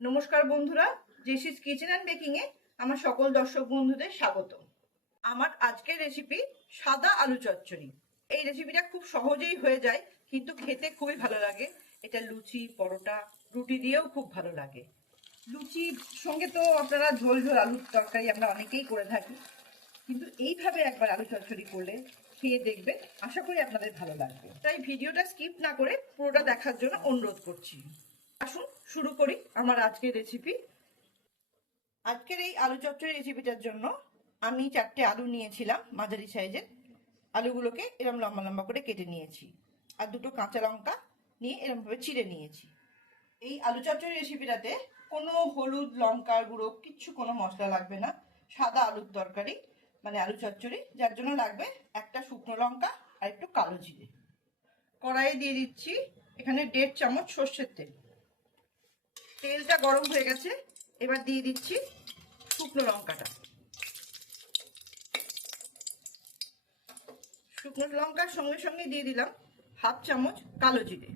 নমস্কার বন্ধুরা Jessie's kitchen and baking এ আমার সকল দর্শক বন্ধুদের স্বাগত আমার আজকের রেসিপি সাদা আলু চচ্চড়ি। এই রেসিপিটা খুব সহজেই হয়ে যায়, কিন্তু খেতে খুবই ভালো লাগে। এটা লুচি, পরোটা, রুটি দিয়েও খুব ভালো লাগে। লুচির সঙ্গে তো আপনারা ঝোল ঝোল আলুর তরকারি আমরা অনেকেই করে থাকি। কিন্তু এইভাবে একবার আলু চচ্চড়ি করলে খেয়ে দেখবে আশা করি আপনাদের ভালো লাগবে। তাই ভিডিওটা স্কিপ না করে পুরোটা দেখার জন্য অনুরোধ করছি। শুরু করি আমার আজকের রেসিপি আজকের এই আলু চচ্চড়ি রেসিপিটার জন্য আমি চারটে আলু নিয়েছিলাম মাঝারি সাইজের। আলুগুলোকে এরম লম্বা লম্বা করে কেটে নিয়েছি আর দুটো কাঁচা লঙ্কা নিয়ে এরমভাবে চিড়ে নিয়েছি। এই আলু চচ্চড়ি রেসিপিটাতে কোনো হলুদ, লঙ্কার গুঁড়ো, কিচ্ছু কোনো মশলা লাগবে না। সাদা আলুর তরকারি মানে আলু চচ্চড়ি, যার জন্য লাগবে একটা শুকনো লঙ্কা আর একটু কালো জিরে। কড়াইয়ে দিয়ে দিচ্ছি এখানে দেড় চামচ সর্ষের তেল। তেলটা গরম হয়ে গেছে, এবার দিয়ে দিচ্ছি শুকনো লঙ্কাটা। শুকনো লঙ্কার সঙ্গে সঙ্গে দিয়ে দিলাম হাফ চামচ কালো জিরে।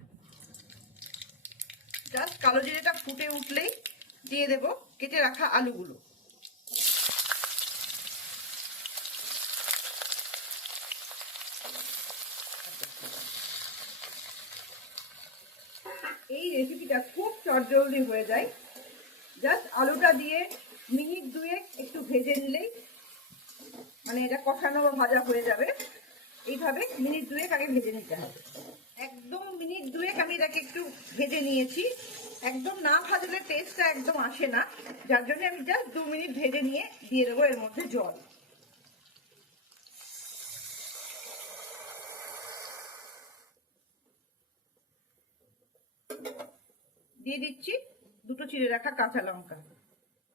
জাস্ট কালো জিরেটা ফুটে উঠলেই দিয়ে দেব কেটে রাখা আলুগুলো। এই রেসিপিটা খুব চটজলদি হয়ে যায়। জাস্ট আলুটা দিয়ে মিনিট দুয়েক একটু ভেজে নিলেই মানে এটা কষানো বা ভাজা হয়ে যাবে। এইভাবে মিনিট দুয়েক আগে ভেজে নিতে হবে। একদম মিনিট দুয়েক আমি এটাকে একটু ভেজে নিয়েছি। একদম না ভাজলে টেস্টটা একদম আসে না। যার জন্য আমি জাস্ট দু মিনিট ভেজে নিয়ে দিয়ে দেবো এর মধ্যে জল। দিয়ে দিচ্ছি দুটো চিড়ে রাখা কাঁচা লঙ্কা।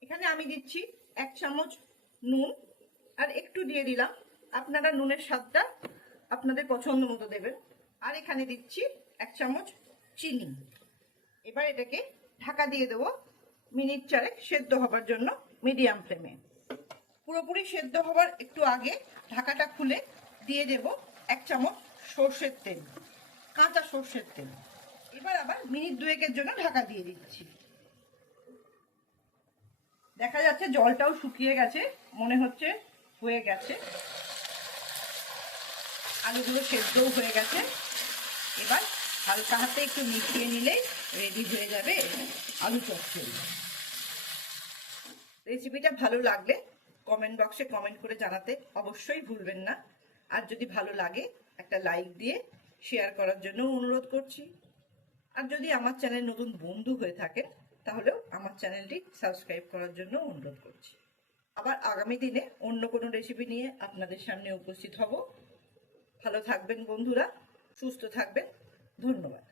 এখানে আমি দিচ্ছি এক চামচ নুন, আর একটু দিয়ে দিলাম। আপনারা নুনের স্বাদটা আপনাদের পছন্দ মতো দেবেন। আর এখানে দিচ্ছি এক চামচ চিনি। এবার এটাকে ঢাকা দিয়ে দেবো মিনিট চারেক সেদ্ধ হবার জন্য মিডিয়াম ফ্লেমে। পুরোপুরি সেদ্ধ হবার একটু আগে ঢাকাটা খুলে দিয়ে দেব এক চামচ সর্ষের তেল, কাঁচা সর্ষের তেল। এবার আবার মিনিট দুয়েকের জন্য ঢাকা দিয়ে দিচ্ছি। দেখা যাচ্ছে জলটাও শুকিয়ে গেছে, মনে হচ্ছে হয়ে গেছে। আলুগুলো সেদ্ধও হয়ে গেছে। এবার হালকা হাতে একটু মিশিয়ে নিলেই রেডি হয়ে যাবে আলু চচ্চড়ি। রেসিপিটা ভালো লাগলে কমেন্ট বক্সে কমেন্ট করে জানাতে অবশ্যই ভুলবেন না। আর যদি ভালো লাগে, একটা লাইক দিয়ে শেয়ার করার জন্য অনুরোধ করছি। আর যদি আমার চ্যানেল নতুন বন্ধু হয়ে থাকেন, তাহলেও আমার চ্যানেলটি সাবস্ক্রাইব করার জন্য অনুরোধ করছি। আবার আগামী দিনে অন্য কোনো রেসিপি নিয়ে আপনাদের সামনে উপস্থিত হব। ভালো থাকবেন বন্ধুরা, সুস্থ থাকবেন। ধন্যবাদ।